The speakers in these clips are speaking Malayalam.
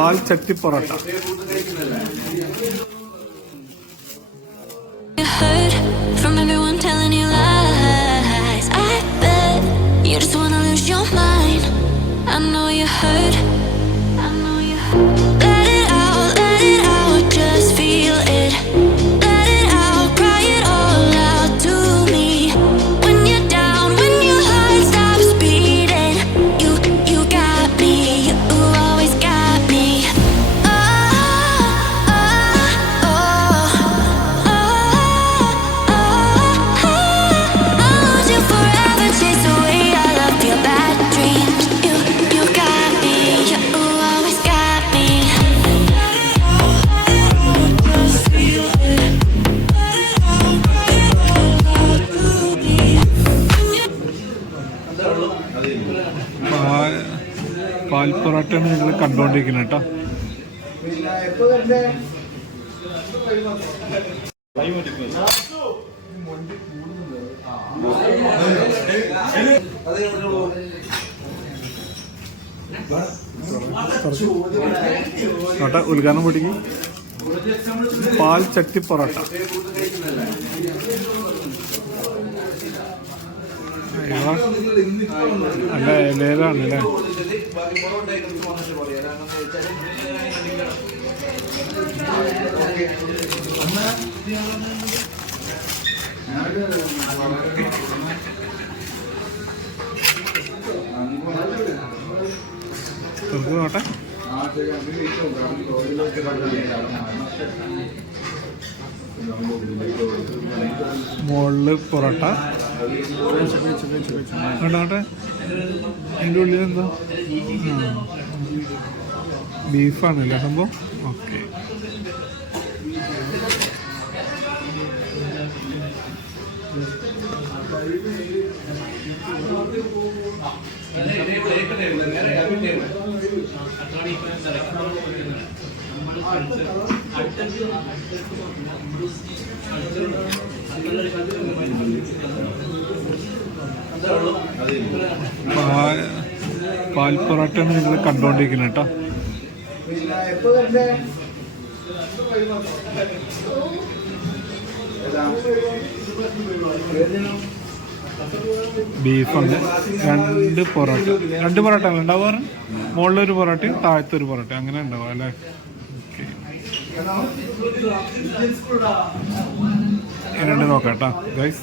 പാൽ ചട്ടി parotta. I know you heard. പാൽ നിങ്ങൾ കണ്ടുകൊണ്ടിരിക്കുന്നത് കേട്ടോ ഉദ്ഘാടനം പൊടിക്ക് പാൽ ചട്ടി പൊറോട്ട. അല്ല ഇലയിലാണ് അല്ലേ തുറക്ക് നോട്ടെ. മുകളിൽ പൊറോട്ട. നോട്ടെ അതിന്റെ ഉള്ളിൽ എന്താ? ബീഫാണല്ലേ സംഭവം? ഓക്കെ. പാൽ പാൽ നിങ്ങൾ കണ്ടുകൊണ്ടിരിക്കുന്നത് കേട്ടോ ബീഫുണ്ട് രണ്ട് പൊറോട്ട. രണ്ട് പൊറോട്ട അല്ല ഉണ്ടാവാറ്? മുകളിലൊരു പൊറോട്ടയും താഴത്തെ ഒരു പൊറോട്ട. അങ്ങനെ ഉണ്ടാവും അല്ലേ? രണ്ട് നോക്കാം കേട്ടോ ഗൈസ്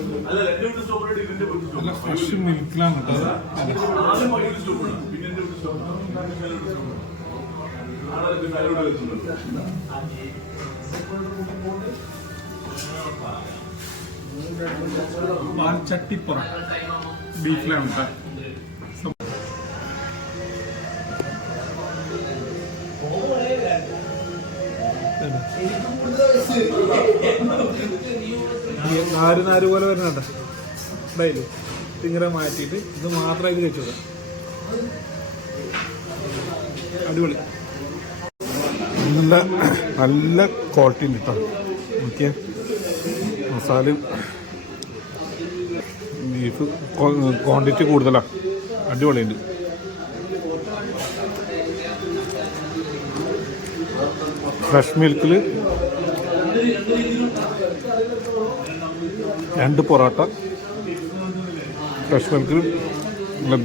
ഫ്രഷ് മിൽക്കിലാണ് കേട്ടോ അത്. അല്ല. പാൽ ചട്ടിപ്പുറ ബീഫിലാണ് കേട്ടോ. നാര് നാര് പോലെ വരുന്നുണ്ട്. ഡൈലി ഇങ്ങനെ മാറ്റിയിട്ട് ഇത് മാത്രമായിട്ട് കഴിച്ചു അടിപൊളി. നല്ല നല്ല ക്വാളിറ്റി കേട്ടോ നോക്കിയ. മസാലയും ബീഫ് ക്വാണ്ടിറ്റി കൂടുതലാണ് അടിപൊളിയുണ്ട് ഫ്രഷ് മിൽക്കിൽ രണ്ട് പൊറോട്ട ഫ്രഷ് മിൽക്കിൽ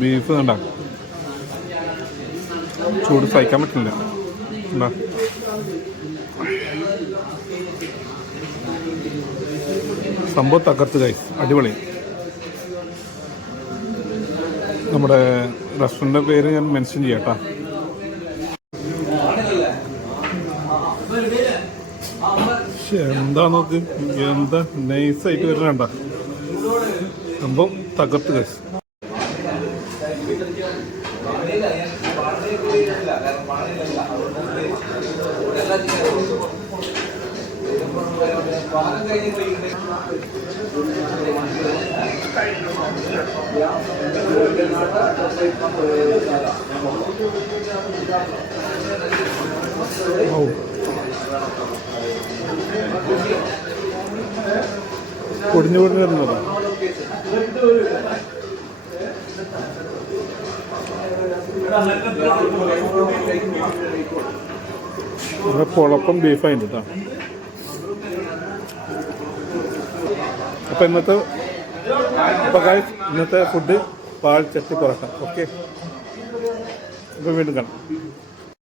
ബീഫ് വേണ്ട. ചൂട് സഹിക്കാൻ പറ്റില്ല. സംഭവം തകർത്ത് കൈ അടിപൊളി. നമ്മുടെ റെസ്റ്റോറന്റിന്റെ പേര് ഞാൻ മെൻഷൻ ചെയ്യാം കേട്ടോ ശ്ശെ, എന്താ? നോക്ക് എന്താ നൈസായിട്ട് വരണണ്ട സംഭവം തകർത്ത് കൈ ഔ. പൊടിഞ്ഞു പൊടിഞ്ഞു വരുന്നതാ. പൊളപ്പം ബീഫായിട്ട് അപ്പൊ ഇന്നത്തെ ഇന്നത്തെ ഫുഡ് പാൽ ചട്ടി കുറക്കാം ഓക്കെ അപ്പൊ വീണ്ടും കാണാം.